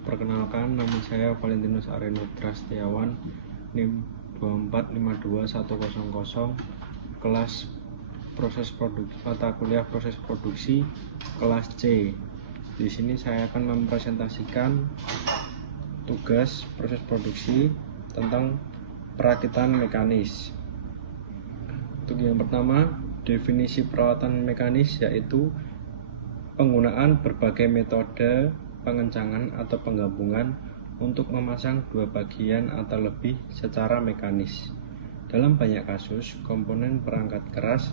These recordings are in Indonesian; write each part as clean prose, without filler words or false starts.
Perkenalkan, nama saya Valentinus Arenudra Setiawan, NIM 2452100, kelas proses produksi, mata kuliah proses produksi, kelas C. Di sini saya akan mempresentasikan tugas proses produksi tentang perakitan mekanis. Untuk yang pertama, definisi peralatan mekanis yaitu penggunaan berbagai metode pengencangan atau penggabungan untuk memasang dua bagian atau lebih secara mekanis. Dalam banyak kasus, komponen perangkat keras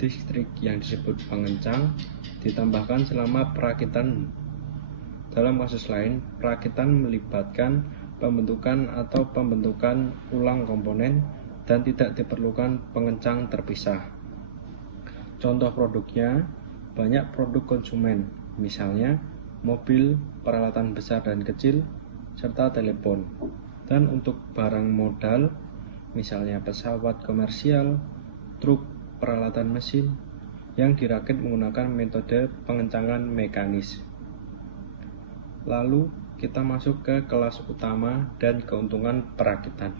distrik yang disebut pengencang ditambahkan selama perakitan. Dalam kasus lain, perakitan melibatkan pembentukan atau pembentukan ulang komponen dan tidak diperlukan pengencang terpisah. Contoh produknya, banyak produk konsumen, misalnya mobil, peralatan besar dan kecil, serta telepon. Dan untuk barang modal, misalnya pesawat komersial, truk, peralatan mesin, yang dirakit menggunakan metode pengencangan mekanis. Lalu kita masuk ke kelas utama dan keuntungan perakitan.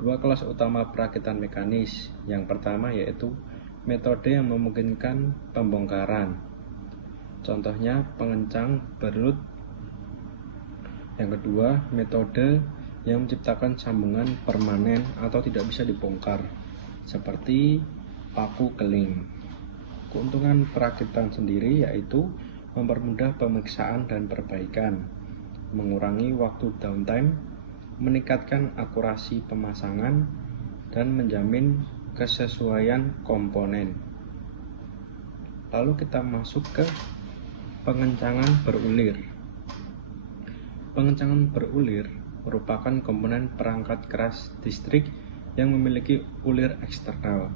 Dua kelas utama perakitan mekanis. Yang pertama yaitu metode yang memungkinkan pembongkaran. Contohnya pengencang berlut. Yang kedua, metode yang menciptakan sambungan permanen atau tidak bisa dibongkar, seperti paku keling. Keuntungan perakitan sendiri yaitu mempermudah pemeriksaan dan perbaikan, mengurangi waktu downtime, meningkatkan akurasi pemasangan, dan menjamin kesesuaian komponen. Lalu kita masuk ke pengencangan berulir. Pengencangan berulir merupakan komponen perangkat keras distrik yang memiliki ulir eksternal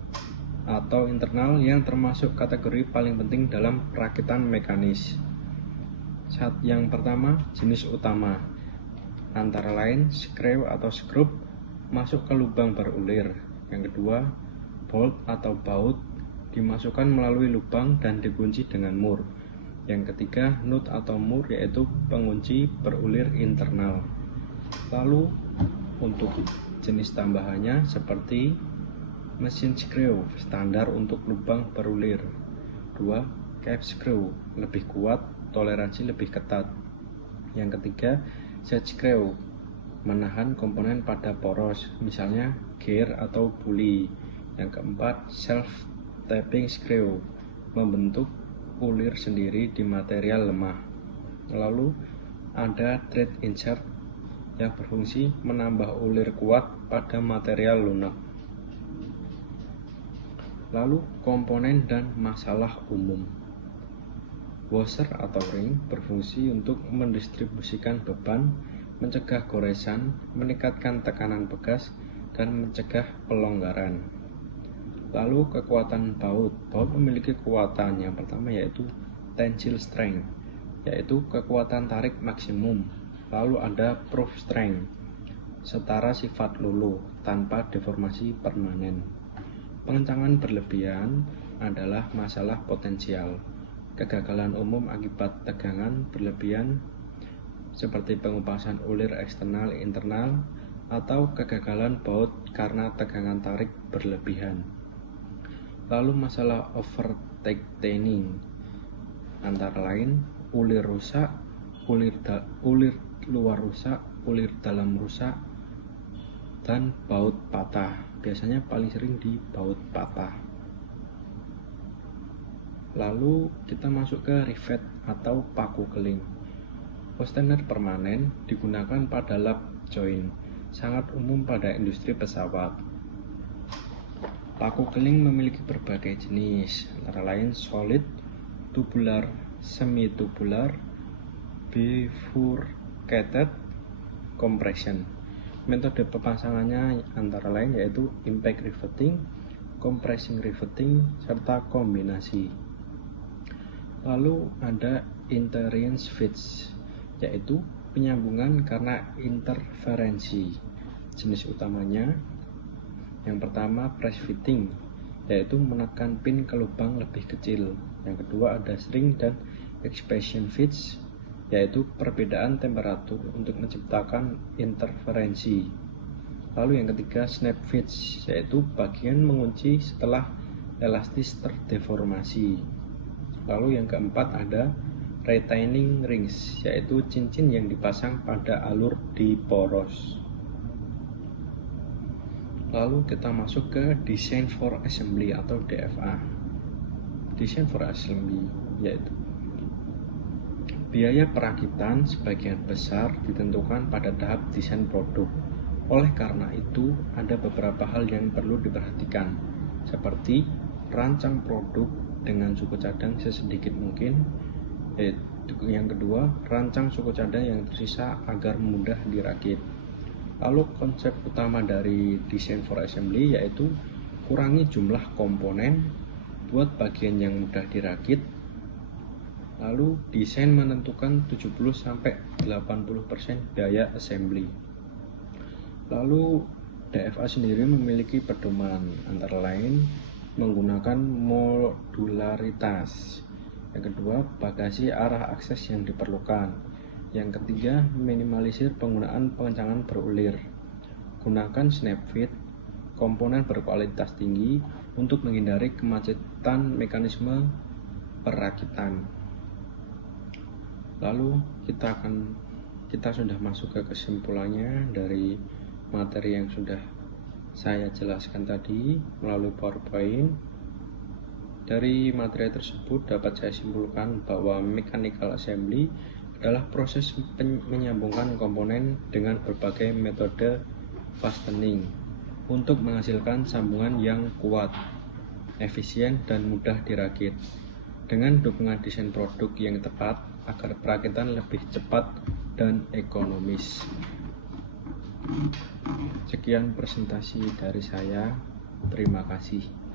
atau internal yang termasuk kategori paling penting dalam perakitan mekanis. Yang pertama, jenis utama, antara lain screw atau skrup masuk ke lubang berulir. Yang kedua, bolt atau baut dimasukkan melalui lubang dan dikunci dengan mur. Yang ketiga, nut atau mur yaitu pengunci berulir internal. Lalu untuk jenis tambahannya seperti mesin screw standar untuk lubang berulir. 2. Cap screw lebih kuat, toleransi lebih ketat. Yang ketiga, set screw menahan komponen pada poros, misalnya gear atau puli. Yang keempat, self tapping screw membentuk ulir sendiri di material lemah. Lalu ada thread insert yang berfungsi menambah ulir kuat pada material lunak. Lalu komponen dan masalah umum. Washer atau ring berfungsi untuk mendistribusikan beban, mencegah goresan, meningkatkan tekanan pegas, dan mencegah pelonggaran. Lalu kekuatan baut. Baut memiliki kekuatan yang pertama yaitu tensile strength, yaitu kekuatan tarik maksimum. Lalu ada proof strength, setara sifat luluh tanpa deformasi permanen. Pengencangan berlebihan adalah masalah potensial. Kegagalan umum akibat tegangan berlebihan seperti pengupasan ulir eksternal internal atau kegagalan baut karena tegangan tarik berlebihan. Lalu masalah over-tightening, antara lain ulir rusak, ulir luar rusak, ulir dalam rusak, dan baut patah. Biasanya paling sering di baut patah. Lalu kita masuk ke rivet atau paku keling. Fastener permanen digunakan pada lap joint, sangat umum pada industri pesawat. Paku keling memiliki berbagai jenis, antara lain solid, tubular, semi-tubular, bifurcated, compression. Metode pemasangannya antara lain yaitu impact riveting, compressing riveting, serta kombinasi. Lalu ada interference fits, yaitu penyambungan karena interferensi. Jenis utamanya yang pertama press fitting, yaitu menekan pin ke lubang lebih kecil. Yang kedua ada string dan expansion fits, yaitu perbedaan temperatur untuk menciptakan interferensi. Lalu yang ketiga, snap fits, yaitu bagian mengunci setelah elastis terdeformasi. Lalu yang keempat ada retaining rings, yaitu cincin yang dipasang pada alur di poros. Lalu kita masuk ke Design for Assembly atau DFA. Design for Assembly yaitu biaya perakitan sebagian besar ditentukan pada tahap desain produk. Oleh karena itu, ada beberapa hal yang perlu diperhatikan, seperti rancang produk dengan suku cadang sesedikit mungkin. Yang kedua, rancang suku cadang yang tersisa agar mudah dirakit. Lalu konsep utama dari Design for Assembly yaitu kurangi jumlah komponen, buat bagian yang mudah dirakit. Lalu desain menentukan 70-80% biaya assembly. Lalu DFA sendiri memiliki pedoman, antara lain menggunakan modularitas. Yang kedua, bagasi arah akses yang diperlukan. Yang ketiga, minimalisir penggunaan pengencangan berulir. Gunakan snap fit, komponen berkualitas tinggi untuk menghindari kemacetan mekanisme perakitan. Lalu kita sudah masuk ke kesimpulannya dari materi yang sudah saya jelaskan tadi melalui PowerPoint. Dari materi tersebut dapat saya simpulkan bahwa mechanical assembly adalah proses menyambungkan komponen dengan berbagai metode fastening untuk menghasilkan sambungan yang kuat, efisien, dan mudah dirakit dengan dukungan desain produk yang tepat agar perakitan lebih cepat dan ekonomis. Sekian presentasi dari saya. Terima kasih.